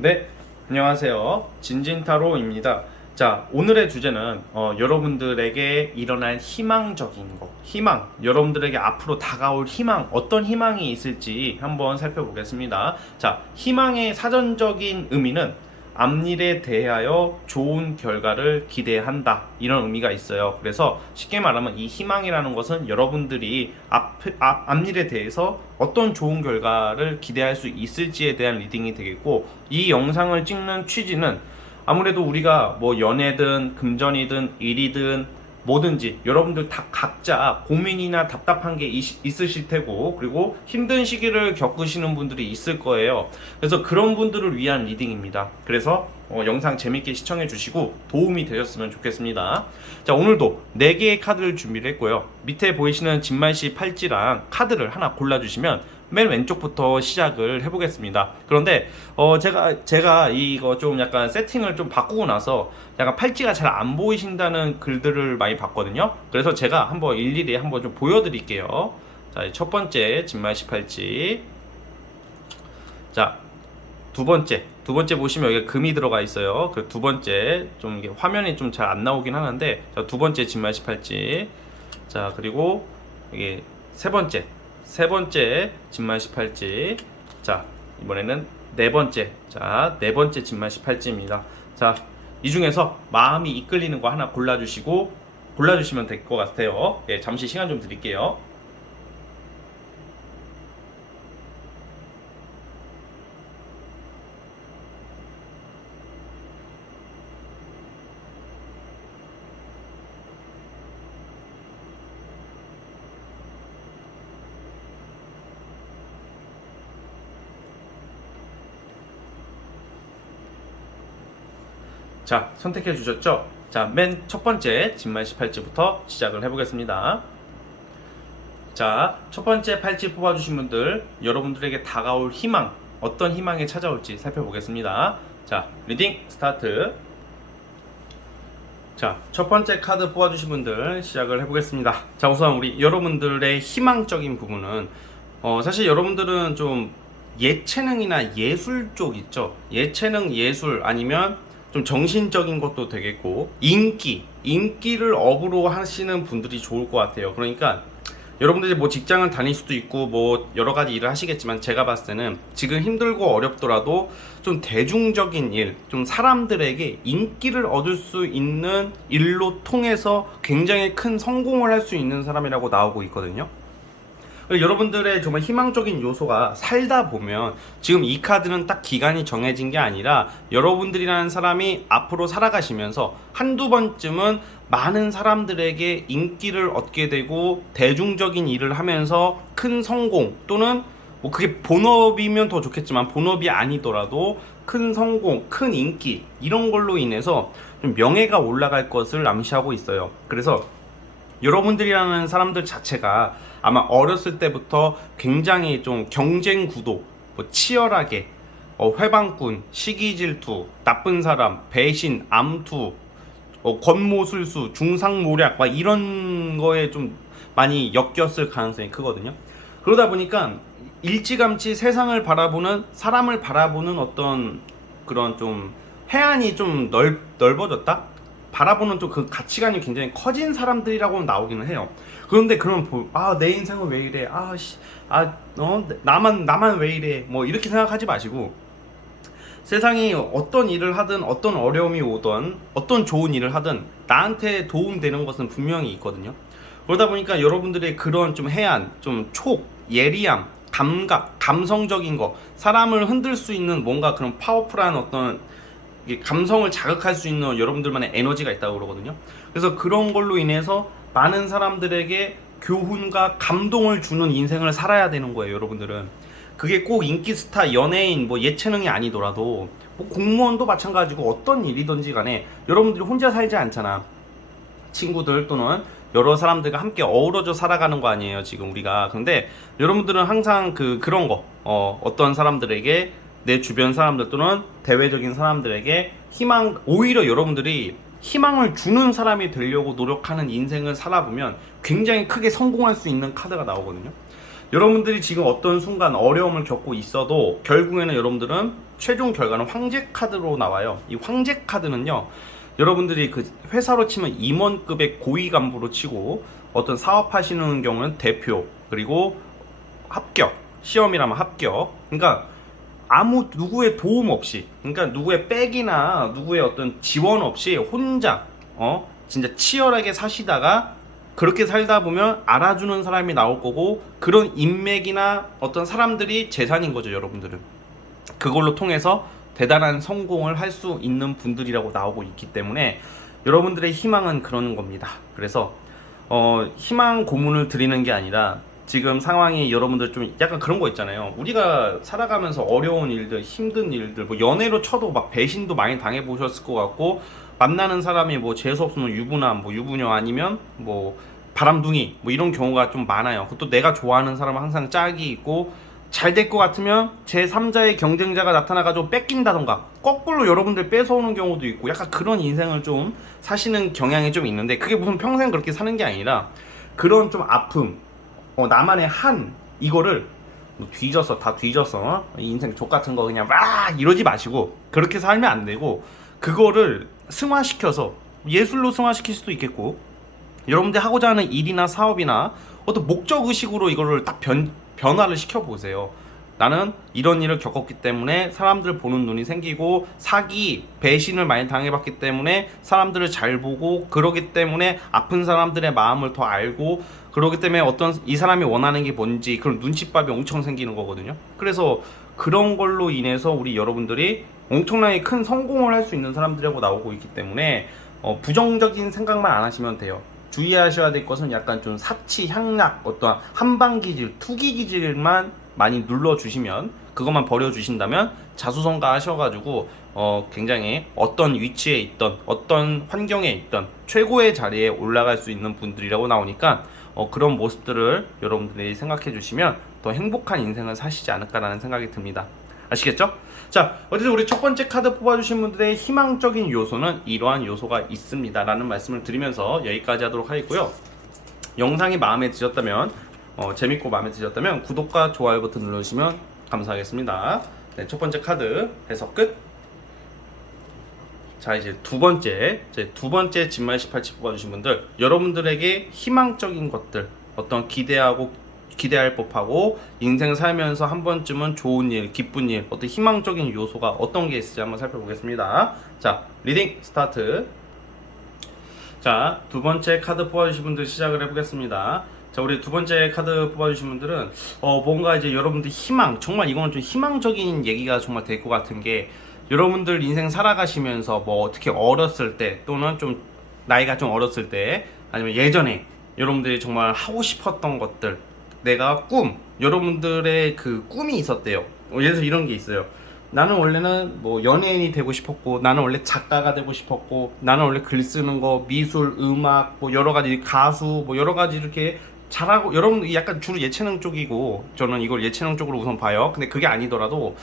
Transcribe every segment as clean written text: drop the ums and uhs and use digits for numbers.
네, 안녕하세요. 진진타로입니다. 자, 오늘의 주제는 여러분들에게 일어날 희망적인 거, 희망, 여러분들에게 앞으로 다가올 희망, 어떤 희망이 있을지 한번 살펴보겠습니다. 자, 희망의 사전적인 의미는 앞일에 대하여 좋은 결과를 기대한다, 이런 의미가 있어요. 그래서 쉽게 말하면 이 희망이라는 것은 여러분들이 앞일에 대해서 어떤 좋은 결과를 기대할 수 있을지에 대한 리딩이 되겠고, 이 영상을 찍는 취지는 아무래도 우리가 뭐 연애든 금전이든 일이든 뭐든지 여러분들 다 각자 고민이나 답답한 게 있으실 테고, 그리고 힘든 시기를 겪으시는 분들이 있을 거예요. 그래서 그런 분들을 위한 리딩입니다. 그래서 영상 재밌게 시청해 주시고 도움이 되셨으면 좋겠습니다. 자, 오늘도 4개의 카드를 준비를 했고요. 밑에 보이시는 진말씨 팔찌랑 카드를 하나 골라주시면 맨 왼쪽부터 시작을 해보겠습니다. 그런데 제가 이거 좀 약간 세팅을 좀 바꾸고 나서 약간 팔찌가 잘 안 보이신다는 글들을 많이 봤거든요. 그래서 제가 한번 일일이 한번 좀 보여드릴게요. 자, 첫 번째 진말씨 팔찌. 자, 두 번째 보시면 여기 금이 들어가 있어요. 그 두 번째 좀 이게 화면이 좀 잘 안 나오긴 하는데, 자, 두 번째 진말씨 팔찌. 자, 그리고 이게 세 번째 진말씨 팔찌. 자, 이번에는 네 번째 진말씨 팔찌입니다. 자, 이 중에서 마음이 이끌리는 거 하나 골라주시면 될 것 같아요. 예, 잠시 시간 좀 드릴게요. 자, 선택해 주셨죠? 자, 맨 첫 번째 진말씨 팔찌부터 시작을 해보겠습니다. 자, 첫 번째 팔찌 뽑아주신 분들, 여러분들에게 다가올 희망, 어떤 희망이 찾아올지 살펴보겠습니다. 자, 리딩 스타트. 자, 첫 번째 카드 뽑아주신 분들 시작을 해보겠습니다. 자, 우선 우리 여러분들의 희망적인 부분은 사실 여러분들은 좀 예체능이나 예술 쪽 있죠. 예체능, 예술 아니면 좀 정신적인 것도 되겠고, 인기를 업으로 하시는 분들이 좋을 것 같아요. 그러니까 여러분들이 뭐 직장을 다닐 수도 있고 뭐 여러 가지 일을 하시겠지만, 제가 봤을 때는 지금 힘들고 어렵더라도 좀 대중적인 일, 좀 사람들에게 인기를 얻을 수 있는 일로 통해서 굉장히 큰 성공을 할 수 있는 사람이라고 나오고 있거든요. 여러분들의 정말 희망적인 요소가 살다 보면, 지금 이 카드는 딱 기간이 정해진 게 아니라 여러분들이라는 사람이 앞으로 살아가시면서 한두 번쯤은 많은 사람들에게 인기를 얻게 되고 대중적인 일을 하면서 큰 성공, 또는 뭐 그게 본업이면 더 좋겠지만 본업이 아니더라도 큰 성공, 큰 인기, 이런 걸로 인해서 좀 명예가 올라갈 것을 암시하고 있어요. 그래서 여러분들이라는 사람들 자체가 아마 어렸을 때부터 굉장히 좀 경쟁 구도, 뭐 치열하게 회방꾼, 시기질투, 나쁜 사람, 배신, 암투, 권모술수, 중상모략 막 이런 거에 좀 많이 엮였을 가능성이 크거든요. 그러다 보니까 일찌감치 세상을 바라보는, 사람을 바라보는 어떤 그런 좀 해안이 좀 넓어졌다? 바라보는 좀 그 가치관이 굉장히 커진 사람들이라고 나오기는 해요. 그런데 그러면 내 인생은 왜 이래? 나만 왜 이래? 뭐 이렇게 생각하지 마시고, 세상이 어떤 일을 하든 어떤 어려움이 오든 어떤 좋은 일을 하든 나한테 도움되는 것은 분명히 있거든요. 그러다 보니까 여러분들의 그런 좀 해안, 좀 예리함, 감각, 감성적인 거, 사람을 흔들 수 있는 뭔가 그런 파워풀한 어떤 감성을 자극할 수 있는 여러분들만의 에너지가 있다고 그러거든요. 그래서 그런 걸로 인해서 많은 사람들에게 교훈과 감동을 주는 인생을 살아야 되는 거예요, 여러분들은. 그게 꼭 인기 스타, 연예인, 뭐 예체능이 아니더라도 뭐 공무원도 마찬가지고 어떤 일이든지 간에 여러분들이 혼자 살지 않잖아. 친구들 또는 여러 사람들과 함께 어우러져 살아가는 거 아니에요, 지금 우리가. 근데 여러분들은 항상 그런 거, 어떤 사람들에게, 내 주변 사람들 또는 대외적인 사람들에게 오히려 여러분들이 희망을 주는 사람이 되려고 노력하는 인생을 살아보면 굉장히 크게 성공할 수 있는 카드가 나오거든요. 여러분들이 지금 어떤 순간 어려움을 겪고 있어도 결국에는 여러분들은 최종 결과는 황제 카드로 나와요. 이 황제 카드는요, 여러분들이 그 회사로 치면 임원급의 고위 간부로 치고 어떤 사업하시는 경우는 대표, 그리고 합격, 시험이라면 합격. 그러니까 아무 누구의 도움 없이, 그러니까 누구의 백이나 누구의 어떤 지원 없이 혼자 진짜 치열하게 사시다가 그렇게 살다 보면 알아주는 사람이 나올 거고, 그런 인맥이나 어떤 사람들이 재산인 거죠. 여러분들은 그걸로 통해서 대단한 성공을 할 수 있는 분들이라고 나오고 있기 때문에 여러분들의 희망은 그런 겁니다. 그래서 희망 고문을 드리는 게 아니라, 지금 상황이 여러분들 좀 약간 그런 거 있잖아요. 우리가 살아가면서 어려운 일들, 힘든 일들, 뭐 연애로 쳐도 막 배신도 많이 당해보셨을 것 같고, 만나는 사람이 뭐 재수없으면 유부남, 뭐 유부녀, 아니면 뭐 바람둥이, 뭐 이런 경우가 좀 많아요. 그것도 내가 좋아하는 사람은 항상 짝이 있고, 잘 될 것 같으면 제3자의 경쟁자가 나타나가지고 뺏긴다던가, 거꾸로 여러분들 뺏어오는 경우도 있고, 약간 그런 인생을 좀 사시는 경향이 좀 있는데, 그게 무슨 평생 그렇게 사는 게 아니라, 그런 좀 아픔, 나만의 한 이거를 뭐 뒤져서 다 뒤져서 인생 족 같은 거 그냥 막 이러지 마시고, 그렇게 살면 안 되고, 그거를 승화시켜서 예술로 승화시킬 수도 있겠고, 여러분들 하고자 하는 일이나 사업이나 어떤 목적 의식으로 이거를 딱 변화를 시켜보세요. 나는 이런 일을 겪었기 때문에 사람들 보는 눈이 생기고, 사기, 배신을 많이 당해봤기 때문에 사람들을 잘 보고, 그러기 때문에 아픈 사람들의 마음을 더 알고, 그러기 때문에 어떤 이 사람이 원하는 게 뭔지 그런 눈칫밥이 엄청 생기는 거거든요. 그래서 그런 걸로 인해서 우리 여러분들이 엄청나게 큰 성공을 할 수 있는 사람들이라고 나오고 있기 때문에 부정적인 생각만 안 하시면 돼요. 주의하셔야 될 것은 약간 좀 사치, 향락, 어떠한 한방기질, 투기기질만 많이 눌러주시면, 그것만 버려주신다면 자수성가 하셔가지고 굉장히 어떤 위치에 있던, 어떤 환경에 있던 최고의 자리에 올라갈 수 있는 분들이라고 나오니까 그런 모습들을 여러분들이 생각해 주시면 더 행복한 인생을 사시지 않을까라는 생각이 듭니다. 아시겠죠? 자, 어쨌든 우리 첫 번째 카드 뽑아주신 분들의 희망적인 요소는 이러한 요소가 있습니다 라는 말씀을 드리면서 여기까지 하도록 하겠고요. 영상이 마음에 드셨다면, 재밌고 마음에 드셨다면 구독과 좋아요 버튼 눌러주시면 감사하겠습니다. 네, 첫 번째 카드 해석 끝. 자, 이제 두 번째 진말 18치 뽑아주신 분들, 여러분들에게 희망적인 것들, 어떤 기대할 법하고 인생 살면서 한 번쯤은 좋은 일, 기쁜 일, 어떤 희망적인 요소가 어떤 게 있을지 한번 살펴보겠습니다. 자, 리딩 스타트. 자, 두 번째 카드 뽑아주신 분들 시작을 해보겠습니다. 자, 우리 두 번째 카드 뽑아주신 분들은 뭔가 이제 여러분들 희망, 정말 이거는 좀 희망적인 얘기가 정말 될 것 같은 게, 여러분들 인생 살아가시면서 뭐 어떻게 어렸을 때, 또는 좀 나이가 좀 어렸을 때, 아니면 예전에 여러분들이 정말 하고 싶었던 것들, 내가 여러분들의 그 꿈이 있었대요. 예를 들어서 이런 게 있어요. 나는 원래는 뭐 연예인이 되고 싶었고, 나는 원래 작가가 되고 싶었고, 나는 원래 글 쓰는 거, 미술, 음악, 뭐 여러 가지 가수, 뭐 여러 가지 이렇게 잘하고, 여러분 약간 주로 예체능 쪽이고, 저는 이걸 예체능 쪽으로 우선 봐요. 근데 그게 아니더라도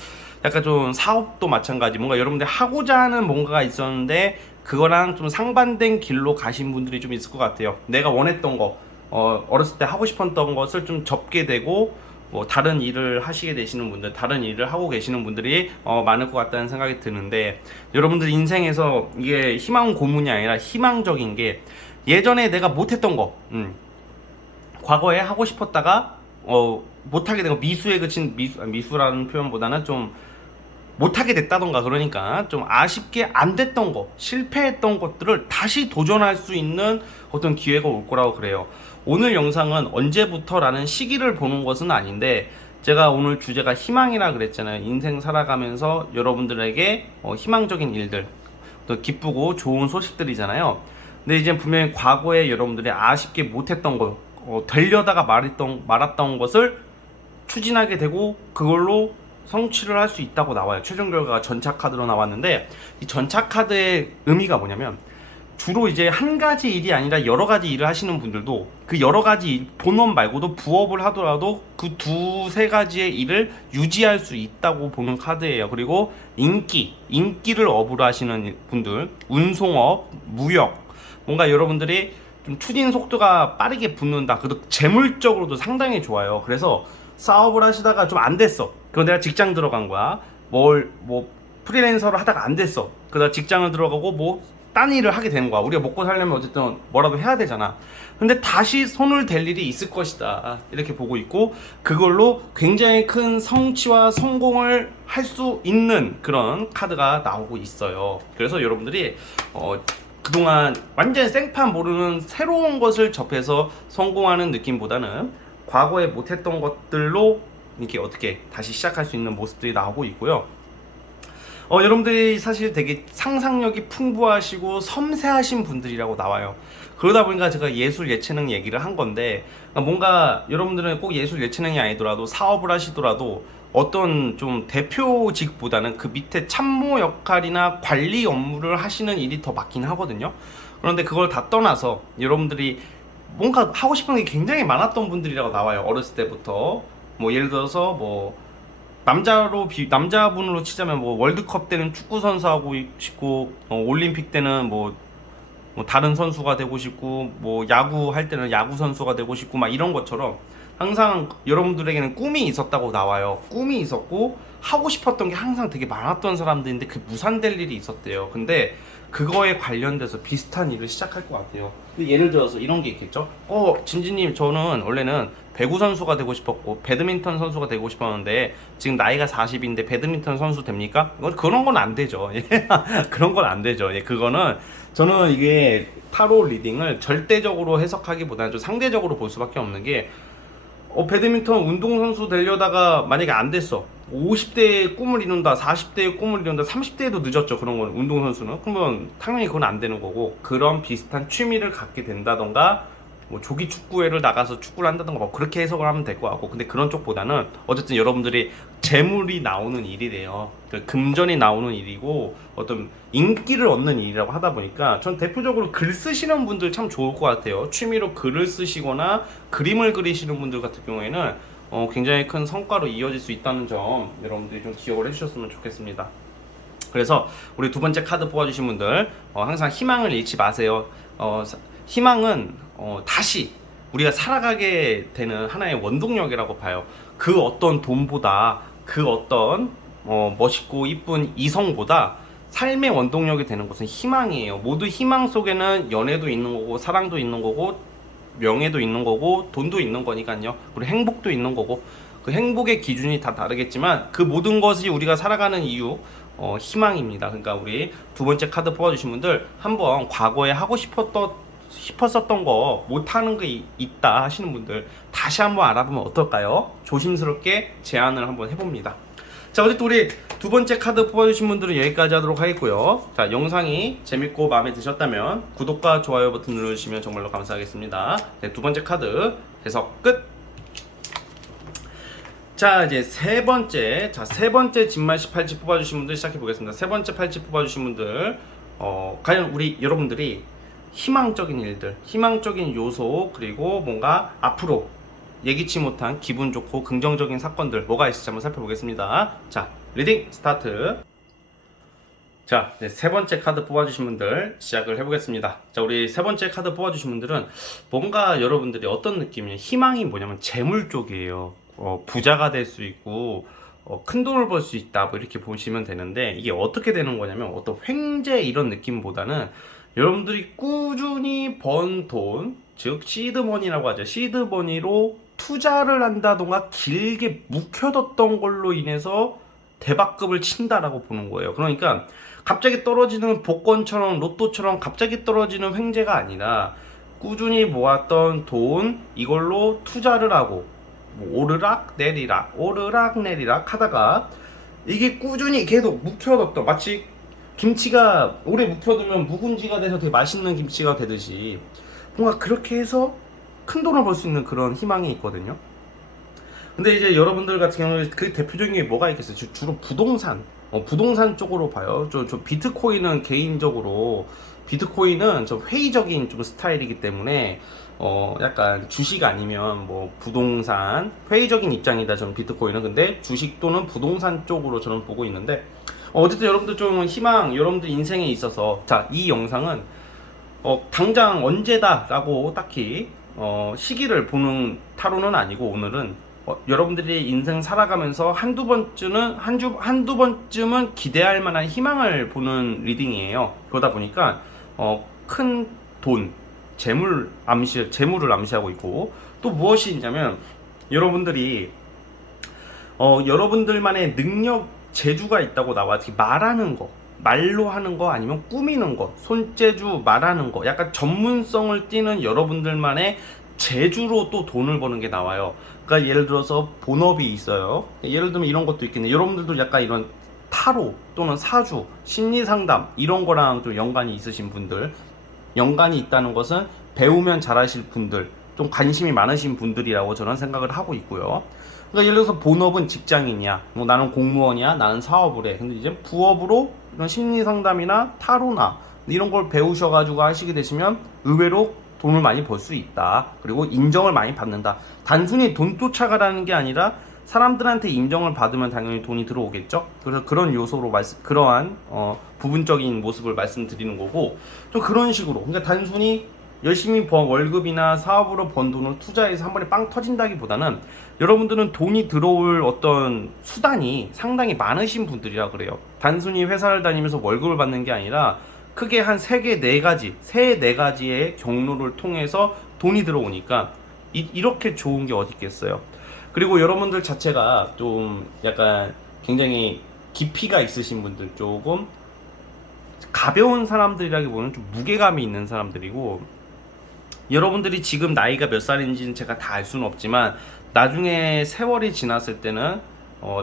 약간 좀 사업도 마찬가지, 뭔가 여러분들 하고자 하는 뭔가가 있었는데 그거랑 좀 상반된 길로 가신 분들이 좀 있을 것 같아요. 내가 원했던 거, 어렸을 때 하고 싶었던 것을 좀 접게 되고, 뭐 다른 일을 하시게 되시는 분들, 다른 일을 하고 계시는 분들이 많을 것 같다는 생각이 드는데, 여러분들 인생에서 이게 희망 고문이 아니라 희망적인 게, 예전에 내가 못했던 거, 과거에 하고 싶었다가 못하게 되고, 미수에 그친, 미수라는 표현보다는 좀 못하게 됐다던가, 그러니까 좀 아쉽게 안 됐던 거, 실패했던 것들을 다시 도전할 수 있는 어떤 기회가 올 거라고 그래요. 오늘 영상은 언제부터라는 시기를 보는 것은 아닌데, 제가 오늘 주제가 희망이라 그랬잖아요. 인생 살아가면서 여러분들에게 희망적인 일들, 또 기쁘고 좋은 소식들이잖아요. 근데 이제 분명히 과거에 여러분들이 아쉽게 못했던 거, 되려다가 말았던 것을 추진하게 되고, 그걸로 성취를 할 수 있다고 나와요. 최종 결과가 전차 카드로 나왔는데, 이 전차 카드의 의미가 뭐냐면, 주로 이제 한 가지 일이 아니라 여러 가지 일을 하시는 분들도, 그 여러 가지 일, 본업 말고도 부업을 하더라도 그 두세 가지의 일을 유지할 수 있다고 보는 카드예요. 그리고 인기를 업으로 하시는 분들, 운송업, 무역, 뭔가 여러분들이 좀 추진 속도가 빠르게 붙는다. 그리고 재물적으로도 상당히 좋아요. 그래서 사업을 하시다가 좀 안 됐어. 그럼 내가 직장 들어간 거야. 뭐 프리랜서를 하다가 안 됐어. 그러다 직장을 들어가고 뭐 딴 일을 하게 되는 거야. 우리가 먹고 살려면 어쨌든 뭐라도 해야 되잖아. 근데 다시 손을 댈 일이 있을 것이다, 이렇게 보고 있고, 그걸로 굉장히 큰 성취와 성공을 할 수 있는 그런 카드가 나오고 있어요. 그래서 여러분들이 그동안 완전 생판 모르는 새로운 것을 접해서 성공하는 느낌보다는 과거에 못했던 것들로 이렇게 어떻게 다시 시작할 수 있는 모습들이 나오고 있고요. 여러분들이 사실 되게 상상력이 풍부하시고 섬세하신 분들이라고 나와요. 그러다 보니까 제가 예술 예체능 얘기를 한 건데, 뭔가 여러분들은 꼭 예술 예체능이 아니더라도 사업을 하시더라도 어떤 좀 대표직보다는 그 밑에 참모 역할이나 관리 업무를 하시는 일이 더 많긴 하거든요. 그런데 그걸 다 떠나서 여러분들이 뭔가 하고 싶은 게 굉장히 많았던 분들이라고 나와요. 어렸을 때부터. 뭐 예를 들어서 뭐 남자분으로 치자면 뭐 월드컵 때는 축구 선수 하고 싶고, 올림픽 때는 뭐 다른 선수가 되고 싶고, 뭐 야구 할 때는 야구 선수가 되고 싶고, 막 이런 것처럼 항상 여러분들에게는 꿈이 있었다고 나와요. 꿈이 있었고 하고 싶었던 게 항상 되게 많았던 사람들인데 그 무산될 일이 있었대요. 근데 그거에 관련돼서 비슷한 일을 시작할 것 같아요. 예를 들어서 이런 게 있겠죠. 진지님, 저는 원래는 배구 선수가 되고 싶었고 배드민턴 선수가 되고 싶었는데 지금 나이가 40인데 배드민턴 선수 됩니까? 그런 건 안 되죠. 그런 건 안 되죠. 그거는 저는 이게 타로 리딩을 절대적으로 해석하기보다는 좀 상대적으로 볼 수밖에 없는 게, 배드민턴 운동선수 되려다가 만약에 안 됐어. 50대의 꿈을 이룬다, 40대의 꿈을 이룬다, 30대에도 늦었죠. 그런 건 운동선수는. 그러면 당연히 그건 안 되는 거고, 그런 비슷한 취미를 갖게 된다던가, 뭐 조기 축구회를 나가서 축구를 한다던가, 뭐 그렇게 해석을 하면 될 것 같고, 근데 그런 쪽보다는 어쨌든 여러분들이 재물이 나오는 일이래요. 그 금전이 나오는 일이고 어떤 인기를 얻는 일이라고 하다 보니까 전 대표적으로 글 쓰시는 분들 참 좋을 것 같아요. 취미로 글을 쓰시거나 그림을 그리시는 분들 같은 경우에는 굉장히 큰 성과로 이어질 수 있다는 점 여러분들이 좀 기억을 해주셨으면 좋겠습니다. 그래서 우리 두 번째 카드 뽑아주신 분들, 항상 희망을 잃지 마세요. 희망은 다시 우리가 살아가게 되는 하나의 원동력이라고 봐요. 그 어떤 돈보다, 그 어떤 멋있고 이쁜 이성보다 삶의 원동력이 되는 것은 희망이에요. 모두 희망 속에는 연애도 있는 거고, 사랑도 있는 거고, 명예도 있는 거고, 돈도 있는 거니까요. 그리고 행복도 있는 거고, 그 행복의 기준이 다 다르겠지만 그 모든 것이 우리가 살아가는 이유, 희망입니다. 그러니까 우리 두 번째 카드 뽑아주신 분들, 한번 과거에 하고 싶었었던 거 못하는 게 있다 하시는 분들 다시 한번 알아보면 어떨까요? 조심스럽게 제안을 한번 해봅니다. 자, 어쨌든 우리 두 번째 카드 뽑아주신 분들은 여기까지 하도록 하겠고요. 자, 영상이 재밌고 마음에 드셨다면 구독과 좋아요 버튼 눌러주시면 정말로 감사하겠습니다. 네, 두 번째 카드 해석 끝! 자, 이제 세 번째 진말씨 팔찌 뽑아주신 분들 시작해 보겠습니다. 세 번째 팔찌 뽑아주신 분들, 과연 우리 여러분들이 희망적인 일들, 희망적인 요소, 그리고 뭔가 앞으로 예기치 못한 기분 좋고 긍정적인 사건들 뭐가 있을지 한번 살펴보겠습니다. 자, 리딩 스타트. 자, 이제 세 번째 카드 뽑아주신 분들 시작을 해보겠습니다. 자, 우리 세 번째 카드 뽑아주신 분들은 뭔가 여러분들이 어떤 느낌이냐, 희망이 뭐냐면 재물 쪽이에요. 부자가 될 수 있고 큰 돈을 벌 수 있다, 뭐 이렇게 보시면 되는데, 이게 어떻게 되는 거냐면 어떤 횡재 이런 느낌보다는 여러분들이 꾸준히 번 돈, 즉 시드머니라고 하죠. 시드머니로 투자를 한다던가 길게 묵혀뒀던 걸로 인해서 대박급을 친다라고 보는 거예요. 그러니까 갑자기 떨어지는 복권처럼, 로또처럼 갑자기 떨어지는 횡재가 아니라 꾸준히 모았던 돈, 이걸로 투자를 하고 뭐 오르락 내리락 하다가 이게 꾸준히 계속 묵혀뒀던, 마치 김치가 오래 묵혀두면 묵은지가 돼서 되게 맛있는 김치가 되듯이 뭔가 그렇게 해서 큰 돈을 벌 수 있는 그런 희망이 있거든요. 근데 이제 여러분들 같은 경우는 그 대표적인 게 뭐가 있겠어요? 주로 부동산 쪽으로 봐요. 저 비트코인은 개인적으로, 비트코인은 좀 회의적인 좀 스타일이기 때문에 약간 주식 아니면 뭐 부동산, 회의적인 입장이다 저는 비트코인은. 근데 주식 또는 부동산 쪽으로 저는 보고 있는데, 어쨌든 여러분들 좀 희망, 여러분들 인생에 있어서, 자, 이 영상은 당장 언제다 라고 딱히 시기를 보는 타로는 아니고, 오늘은 여러분들이 인생 살아가면서 한두 번쯤은 기대할 만한 희망을 보는 리딩이에요. 그러다 보니까 큰 돈, 재물을 암시하고 있고, 또 무엇이 있냐면 여러분들이 여러분들만의 능력, 재주가 있다고 나와. 특히 말하는 거, 말로 하는 거, 아니면 꾸미는 거, 손재주, 말하는 거, 약간 전문성을 띠는 여러분들만의 재주로 또 돈을 버는 게 나와요. 그러니까 예를 들어서 본업이 있어요. 예를 들면 이런 것도 있겠네. 여러분들도 약간 이런 타로 또는 사주, 심리상담 이런 거랑 좀 연관이 있으신 분들, 연관이 있다는 것은 배우면 잘하실 분들, 좀 관심이 많으신 분들이라고 저는 생각을 하고 있고요. 그러니까 예를 들어서 본업은 직장인이야, 뭐 나는 공무원이야, 나는 사업을 해. 근데 이제 부업으로 이런 심리상담이나 타로나 이런 걸 배우셔가지고 하시게 되시면 의외로 돈을 많이 벌 수 있다. 그리고 인정을 많이 받는다. 단순히 돈 쫓아가라는 게 아니라 사람들한테 인정을 받으면 당연히 돈이 들어오겠죠. 그래서 그런 요소로 그러한 부분적인 모습을 말씀드리는 거고, 좀 그런 식으로, 그러니까 단순히 열심히 번 월급이나 사업으로 번 돈을 투자해서 한 번에 빵 터진다기보다는 여러분들은 돈이 들어올 어떤 수단이 상당히 많으신 분들이라 그래요. 단순히 회사를 다니면서 월급을 받는 게 아니라 크게 한 3개, 4가지, 3, 4가지의 경로를 통해서 돈이 들어오니까 이렇게 좋은 게 어디 있겠어요. 그리고 여러분들 자체가 좀 약간 굉장히 깊이가 있으신 분들, 조금 가벼운 사람들이라기보다는 좀 무게감이 있는 사람들이고, 여러분들이 지금 나이가 몇 살인지는 제가 다 알 수는 없지만 나중에 세월이 지났을 때는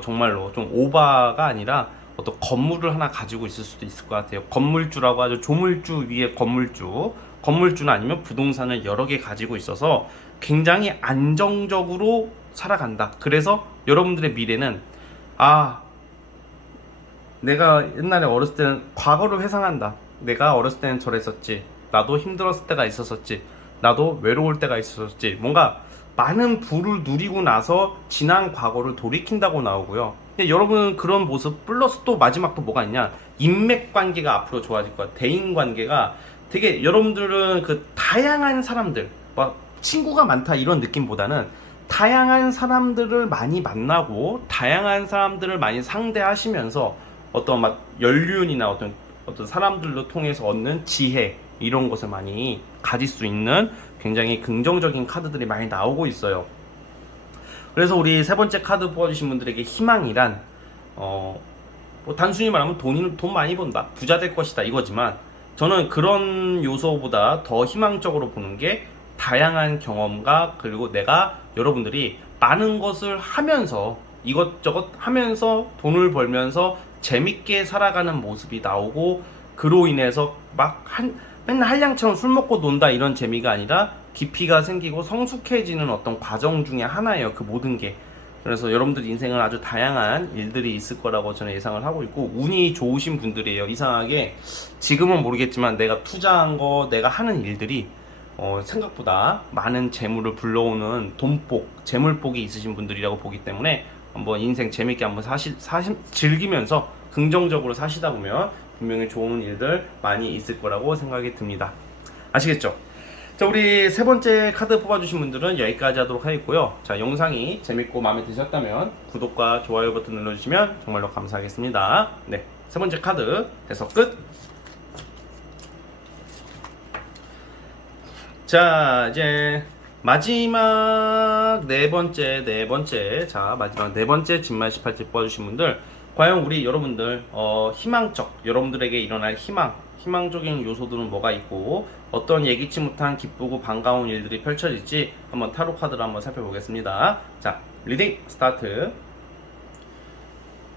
정말로 좀 오바가 아니라 어떤 건물을 하나 가지고 있을 수도 있을 것 같아요. 건물주라고 하죠. 조물주 위에 건물주는 아니면 부동산을 여러 개 가지고 있어서 굉장히 안정적으로 살아간다. 그래서 여러분들의 미래는, 내가 옛날에 어렸을 때는 과거를 회상한다. 내가 어렸을 때는 저랬었지, 나도 힘들었을 때가 있었었지, 나도 외로울 때가 있었었지, 뭔가 많은 부를 누리고 나서 지난 과거를 돌이킨다고 나오고요. 근데 여러분 그런 모습 플러스 또 마지막 또 뭐가 있냐, 인맥관계가 앞으로 좋아질 거야. 대인관계가 되게, 여러분들은 그 다양한 사람들, 막 친구가 많다 이런 느낌보다는 다양한 사람들을 많이 만나고 다양한 사람들을 많이 상대하시면서 어떤 막 연륜이나 어떤 사람들로 통해서 얻는 지혜, 이런 것을 많이 가질 수 있는 굉장히 긍정적인 카드들이 많이 나오고 있어요. 그래서 우리 세 번째 카드 뽑아주신 분들에게 희망이란, 뭐 단순히 말하면 돈 많이 번다, 부자 될 것이다 이거지만, 저는 그런 요소보다 더 희망적으로 보는 게 다양한 경험과, 그리고 여러분들이 많은 것을 하면서, 이것저것 하면서 돈을 벌면서 재밌게 살아가는 모습이 나오고, 그로 인해서 맨날 한량처럼 술 먹고 논다 이런 재미가 아니라 깊이가 생기고 성숙해지는 어떤 과정 중에 하나예요, 그 모든 게. 그래서 여러분들 인생은 아주 다양한 일들이 있을 거라고 저는 예상을 하고 있고, 운이 좋으신 분들이에요. 이상하게 지금은 모르겠지만 내가 투자한 거, 내가 하는 일들이 생각보다 많은 재물을 불러오는 재물복이 있으신 분들이라고 보기 때문에 한번 인생 재밌게 한번 즐기면서 긍정적으로 사시다 보면 분명히 좋은 일들 많이 있을 거라고 생각이 듭니다. 아시겠죠? 자, 우리 세 번째 카드 뽑아주신 분들은 여기까지 하도록 하겠고요. 자, 영상이 재밌고 마음에 드셨다면 구독과 좋아요 버튼 눌러주시면 정말로 감사하겠습니다. 네, 세 번째 카드 해석 끝. 자, 이제 마지막 네 번째, 자, 마지막 네 번째 진말 18지 뽑아주신 분들, 과연 우리 여러분들 여러분들에게 일어날 희망적인 요소들은 뭐가 있고, 어떤 예기치 못한 기쁘고 반가운 일들이 펼쳐질지 한번 타로 카드를 한번 살펴보겠습니다. 자, 리딩 스타트.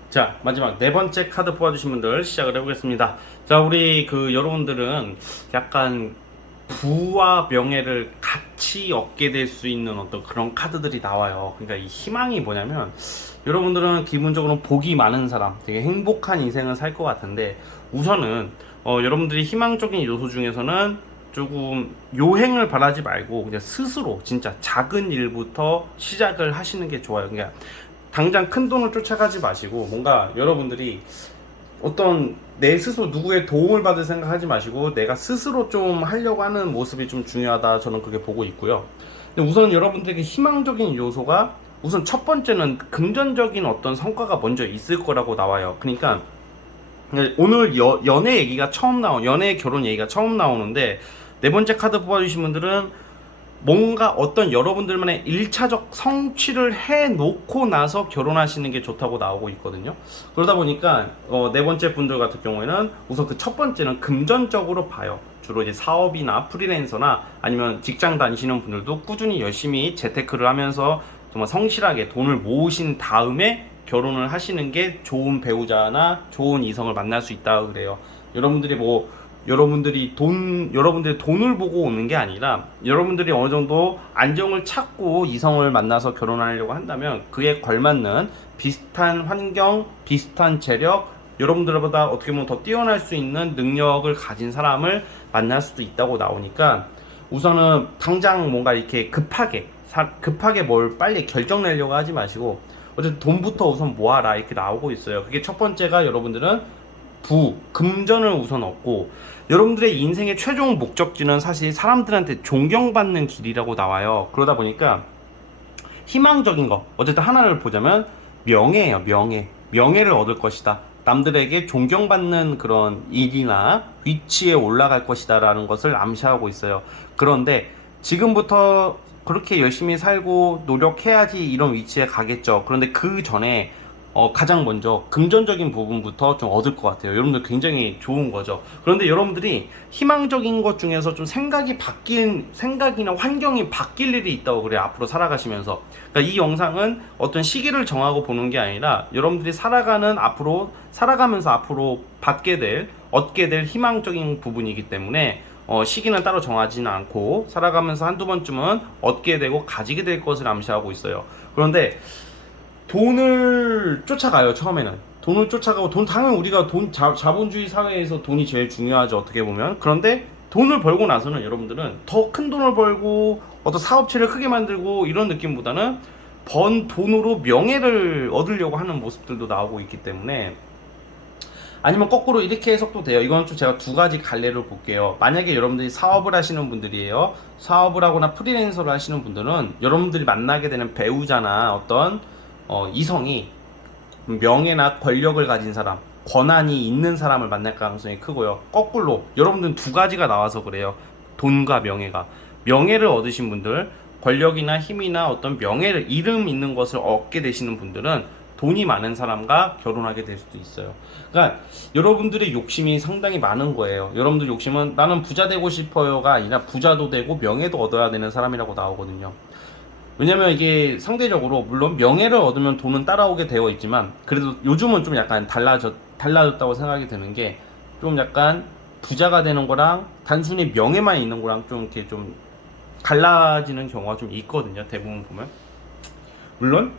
자, 마지막 네 번째 카드 뽑아주신 분들 시작을 해보겠습니다. 자, 우리 여러분들은 약간 부와 명예를 같이 얻게 될 수 있는 어떤 그런 카드들이 나와요. 그러니까 이 희망이 뭐냐면, 여러분들은 기본적으로 복이 많은 사람, 되게 행복한 인생을 살 것 같은데, 우선은 여러분들이 희망적인 요소 중에서는 조금 요행을 바라지 말고 그냥 스스로 진짜 작은 일부터 시작을 하시는 게 좋아요. 그러니까 당장 큰 돈을 쫓아가지 마시고, 뭔가 여러분들이 어떤 내 스스로 누구의 도움을 받을 생각하지 마시고 내가 스스로 좀 하려고 하는 모습이 좀 중요하다, 저는 그렇게 보고 있고요. 근데 우선 여러분들에게 희망적인 요소가, 우선 첫 번째는 금전적인 어떤 성과가 먼저 있을 거라고 나와요. 그러니까 오늘 연애 얘기가 연애 결혼 얘기가 처음 나오는데, 네 번째 카드 뽑아주신 분들은 뭔가 어떤 여러분들만의 1차적 성취를 해놓고 나서 결혼하시는 게 좋다고 나오고 있거든요. 그러다 보니까 네 번째 분들 같은 경우에는 우선 그 첫 번째는 금전적으로 봐요. 주로 이제 사업이나 프리랜서나 아니면 직장 다니시는 분들도 꾸준히 열심히 재테크를 하면서 정말 성실하게 돈을 모으신 다음에 결혼을 하시는 게 좋은 배우자나 좋은 이성을 만날 수 있다 그래요. 여러분들이 돈을 보고 오는 게 아니라, 여러분들이 어느 정도 안정을 찾고 이성을 만나서 결혼하려고 한다면 그에 걸맞는 비슷한 환경, 비슷한 재력, 여러분들보다 어떻게 보면 더 뛰어날 수 있는 능력을 가진 사람을 만날 수도 있다고 나오니까, 우선은 당장 뭔가 이렇게 급하게 뭘 빨리 결정 내려고 하지 마시고, 어쨌든 돈부터 우선 모아라 이렇게 나오고 있어요. 그게 첫 번째가, 여러분들은 금전을 우선 얻고, 여러분들의 인생의 최종 목적지는 사실 사람들한테 존경받는 길이라고 나와요. 그러다 보니까 희망적인 거, 어쨌든 하나를 보자면 명예예요. 명예를 얻을 것이다, 남들에게 존경받는 그런 일이나 위치에 올라갈 것이다 라는 것을 암시하고 있어요. 그런데 지금부터 그렇게 열심히 살고 노력해야지 이런 위치에 가겠죠. 그런데 그 전에 가장 먼저 금전적인 부분부터 좀 얻을 것 같아요. 여러분들 굉장히 좋은 거죠. 그런데 여러분들이 희망적인 것 중에서 좀 생각이나 환경이 바뀔 일이 있다고 그래요. 앞으로 살아가시면서. 그러니까 이 영상은 어떤 시기를 정하고 보는 게 아니라, 여러분들이 살아가면서 앞으로 얻게 될 희망적인 부분이기 때문에 시기는 따로 정하지는 않고 살아가면서 한두 번쯤은 얻게 되고 가지게 될 것을 암시하고 있어요. 그런데 돈을 쫓아가요. 처음에는 돈을 쫓아가고, 당연히 우리가 자본주의 사회에서 돈이 제일 중요하죠, 어떻게 보면. 그런데 돈을 벌고 나서는 여러분들은 더 큰 돈을 벌고 어떤 사업체를 크게 만들고 이런 느낌보다는 번 돈으로 명예를 얻으려고 하는 모습들도 나오고 있기 때문에, 아니면 거꾸로 이렇게 해석도 돼요. 이건 좀 제가 두 가지 갈래를 볼게요. 만약에 여러분들이 사업을 하시는 분들이에요. 사업을 하거나 프리랜서를 하시는 분들은 여러분들이 만나게 되는 배우자나 어떤 이성이 명예나 권력을 가진 사람, 권한이 있는 사람을 만날 가능성이 크고요. 거꾸로 여러분들은 두 가지가 나와서 그래요. 돈과 명예를 얻으신 분들, 권력이나 힘이나 어떤 이름 있는 것을 얻게 되시는 분들은 돈이 많은 사람과 결혼하게 될 수도 있어요. 그러니까 여러분들의 욕심이 상당히 많은 거예요. 여러분들 욕심은 나는 부자 되고 싶어요가 아니라 부자도 되고 명예도 얻어야 되는 사람이라고 나오거든요. 왜냐면 이게 상대적으로, 물론 명예를 얻으면 돈은 따라오게 되어 있지만, 그래도 요즘은 좀 약간 달라졌다고 생각이 드는 게, 좀 약간 부자가 되는 거랑 단순히 명예만 있는 거랑 좀 이렇게 좀 달라지는 경우가 좀 있거든요. 대부분 보면. 물론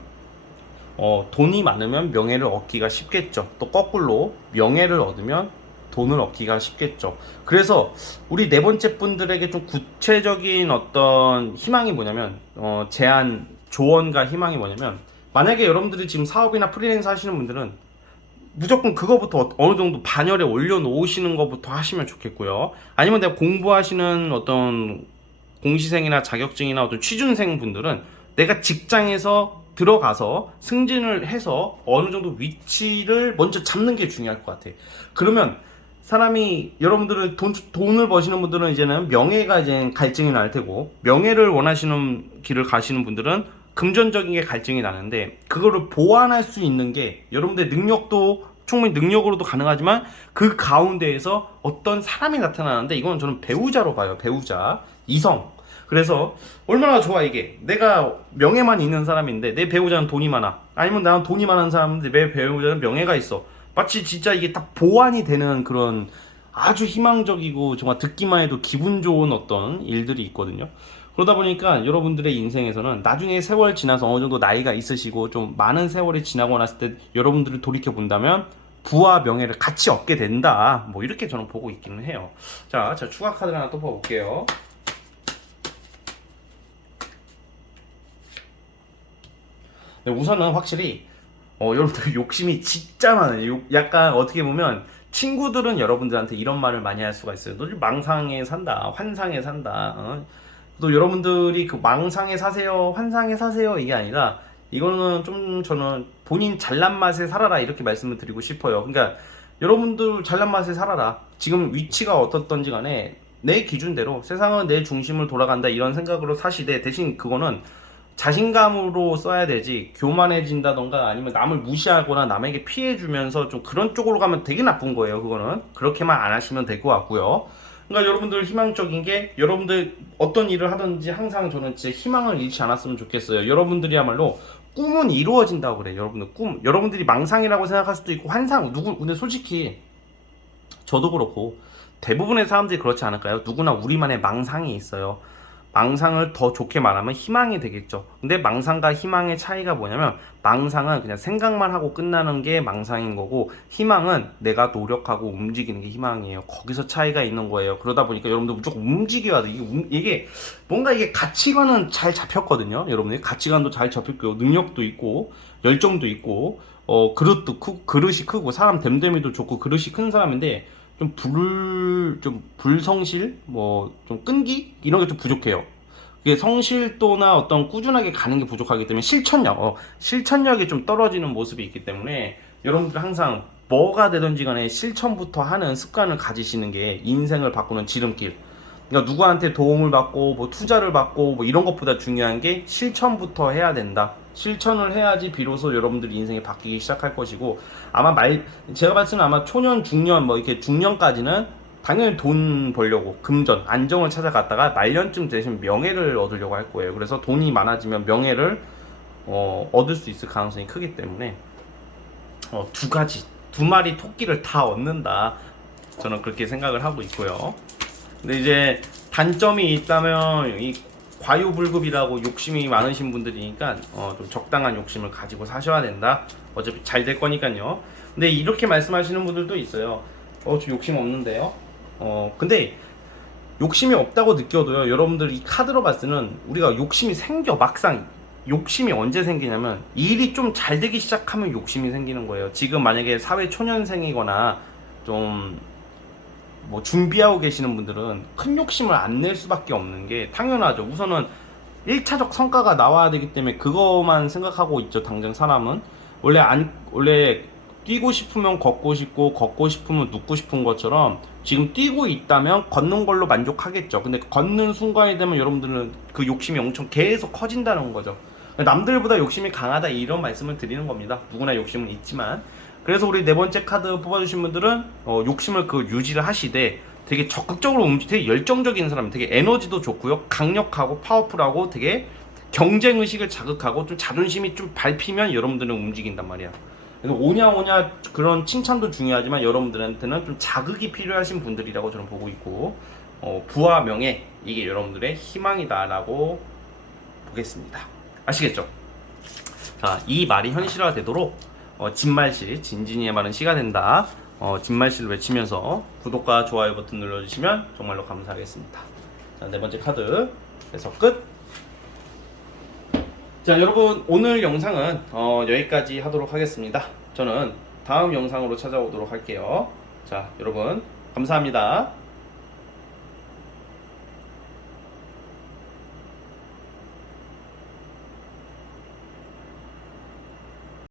돈이 많으면 명예를 얻기가 쉽겠죠. 또 거꾸로 명예를 얻으면 돈을 얻기가 쉽겠죠. 그래서 우리 네 번째 분들에게 좀 구체적인 어떤 희망이 뭐냐면, 조언과 희망이 뭐냐면, 만약에 여러분들이 지금 사업이나 프리랜서 하시는 분들은 무조건 그거부터 어느 정도 반열에 올려놓으시는 것부터 하시면 좋겠고요. 아니면 내가 공부하시는 어떤 공시생이나 자격증이나 어떤 취준생 분들은 내가 직장에서 들어가서 승진을 해서 어느 정도 위치를 먼저 잡는 게 중요할 것 같아. 그러면 여러분들은 돈을 버시는 분들은 이제는 명예가 이제 갈증이 날 테고, 명예를 원하시는 길을 가시는 분들은 금전적인 게 갈증이 나는데, 그거를 보완할 수 있는 게 여러분들의 충분히 능력으로도 가능하지만, 그 가운데에서 어떤 사람이 나타나는데, 이건 저는 배우자로 봐요. 배우자, 이성. 그래서 얼마나 좋아 이게. 내가 명예만 있는 사람인데 내 배우자는 돈이 많아. 아니면 나는 돈이 많은 사람인데 내 배우자는 명예가 있어. 마치 진짜 이게 딱 보완이 되는 그런 아주 희망적이고 정말 듣기만 해도 기분 좋은 어떤 일들이 있거든요. 그러다 보니까 여러분들의 인생에서는 나중에 세월 지나서 어느 정도 나이가 있으시고 좀 많은 세월이 지나고 났을 때 여러분들을 돌이켜 본다면 부와 명예를 같이 얻게 된다, 뭐 이렇게 저는 보고 있기는 해요. 자, 제가 추가 카드를 하나 또 뽑아볼게요. 네, 우선은 확실히 여러분들 욕심이 진짜 많아요. 약간 어떻게 보면 친구들은 여러분들한테 이런 말을 많이 할 수가 있어요. 너 망상에 산다, 환상에 산다. 또 여러분들이 그 망상에 사세요, 환상에 사세요 이게 아니라 이거는 좀 저는 본인 잘난 맛에 살아라 이렇게 말씀을 드리고 싶어요. 그러니까 여러분들 잘난 맛에 살아라. 지금 위치가 어떻던지 간에 내 기준대로 세상은 내 중심을 돌아간다 이런 생각으로 사시되, 대신 그거는 자신감으로 써야 되지 교만해진다던가 아니면 남을 무시하거나 남에게 피해주면서 좀 그런 쪽으로 가면 되게 나쁜 거예요. 그거는 그렇게만 안 하시면 될 것 같고요. 그러니까 여러분들 희망적인 게, 여러분들 어떤 일을 하든지 항상 저는 진짜 희망을 잃지 않았으면 좋겠어요. 여러분들이야말로 꿈은 이루어진다고 그래요. 여러분들 꿈, 여러분들이 망상이라고 생각할 수도 있고 환상, 근데 솔직히 저도 그렇고 대부분의 사람들이 그렇지 않을까요? 누구나 우리만의 망상이 있어요. 망상을 더 좋게 말하면 희망이 되겠죠. 근데 망상과 희망의 차이가 뭐냐면, 망상은 그냥 생각만 하고 끝나는 게 망상인 거고, 희망은 내가 노력하고 움직이는 게 희망이에요. 거기서 차이가 있는 거예요. 그러다 보니까 여러분들 무조건 움직여야 돼. 이게 뭔가 이게 가치관은 잘 잡혔거든요. 여러분들 가치관도 잘 잡혔고 능력도 있고 열정도 있고 그릇이 크고 사람 됨됨이도 좋고 그릇이 큰 사람인데, 좀 불성실, 좀 끈기 이런 게 좀 부족해요. 이게 성실도나 어떤 꾸준하게 가는 게 부족하기 때문에 실천력이 좀 떨어지는 모습이 있기 때문에, 여러분들 항상 뭐가 되든지 간에 실천부터 하는 습관을 가지시는 게 인생을 바꾸는 지름길. 그러니까 누구한테 도움을 받고 뭐 투자를 받고 뭐 이런 것보다 중요한 게 실천부터 해야 된다. 실천을 해야지 비로소 여러분들 인생이 바뀌기 시작할 것이고, 제가 봤을 때는 아마 초년, 중년 뭐 이렇게 중년까지는 당연히 돈 벌려고 금전, 안정을 찾아갔다가 말년쯤 되시면 명예를 얻으려고 할 거예요. 그래서 돈이 많아지면 명예를 얻을 수 있을 가능성이 크기 때문에 두 마리 토끼를 다 얻는다. 저는 그렇게 생각을 하고 있고요. 근데 이제 단점이 있다면 이 과유불급이라고 욕심이 많으신 분들이니까 좀 적당한 욕심을 가지고 사셔야 된다. 어차피 잘 될 거니까요. 근데 이렇게 말씀하시는 분들도 있어요. 저 욕심 없는데요. 근데 욕심이 없다고 느껴도요, 여러분들 이 카드로 봤을 때는 우리가 욕심이 생겨. 막상 욕심이 언제 생기냐면 일이 좀 잘 되기 시작하면 욕심이 생기는 거예요. 지금 만약에 사회 초년생이거나 좀 준비하고 계시는 분들은 큰 욕심을 안 낼 수밖에 없는 게 당연하죠. 우선은 1차적 성과가 나와야 되기 때문에 그것만 생각하고 있죠. 당장 사람은 원래 뛰고 싶으면 걷고 싶고 걷고 싶으면 눕고 싶은 것처럼, 지금 뛰고 있다면 걷는 걸로 만족하겠죠. 근데 걷는 순간이 되면 여러분들은 그 욕심이 엄청 계속 커진다는 거죠. 남들보다 욕심이 강하다 이런 말씀을 드리는 겁니다. 누구나 욕심은 있지만. 그래서 우리 네 번째 카드 뽑아주신 분들은 욕심을 유지를 하시되 되게 적극적으로 되게 열정적인 사람, 되게 에너지도 좋고요, 강력하고 파워풀하고 되게 경쟁의식을 자극하고 좀 자존심이 좀 밟히면 여러분들은 움직인단 말이야. 그래서 오냐 그런 칭찬도 중요하지만 여러분들한테는 좀 자극이 필요하신 분들이라고 저는 보고 있고, 부와 명예, 이게 여러분들의 희망이다라고 보겠습니다. 아시겠죠? 자, 이 말이 현실화되도록 진말실, 진진이의 말은 시가 된다. 진말실을 외치면서 구독과 좋아요 버튼 눌러주시면 정말로 감사하겠습니다. 자, 네 번째 카드 해석 끝. 자, 여러분 오늘 영상은 여기까지 하도록 하겠습니다. 저는 다음 영상으로 찾아오도록 할게요. 자, 여러분 감사합니다.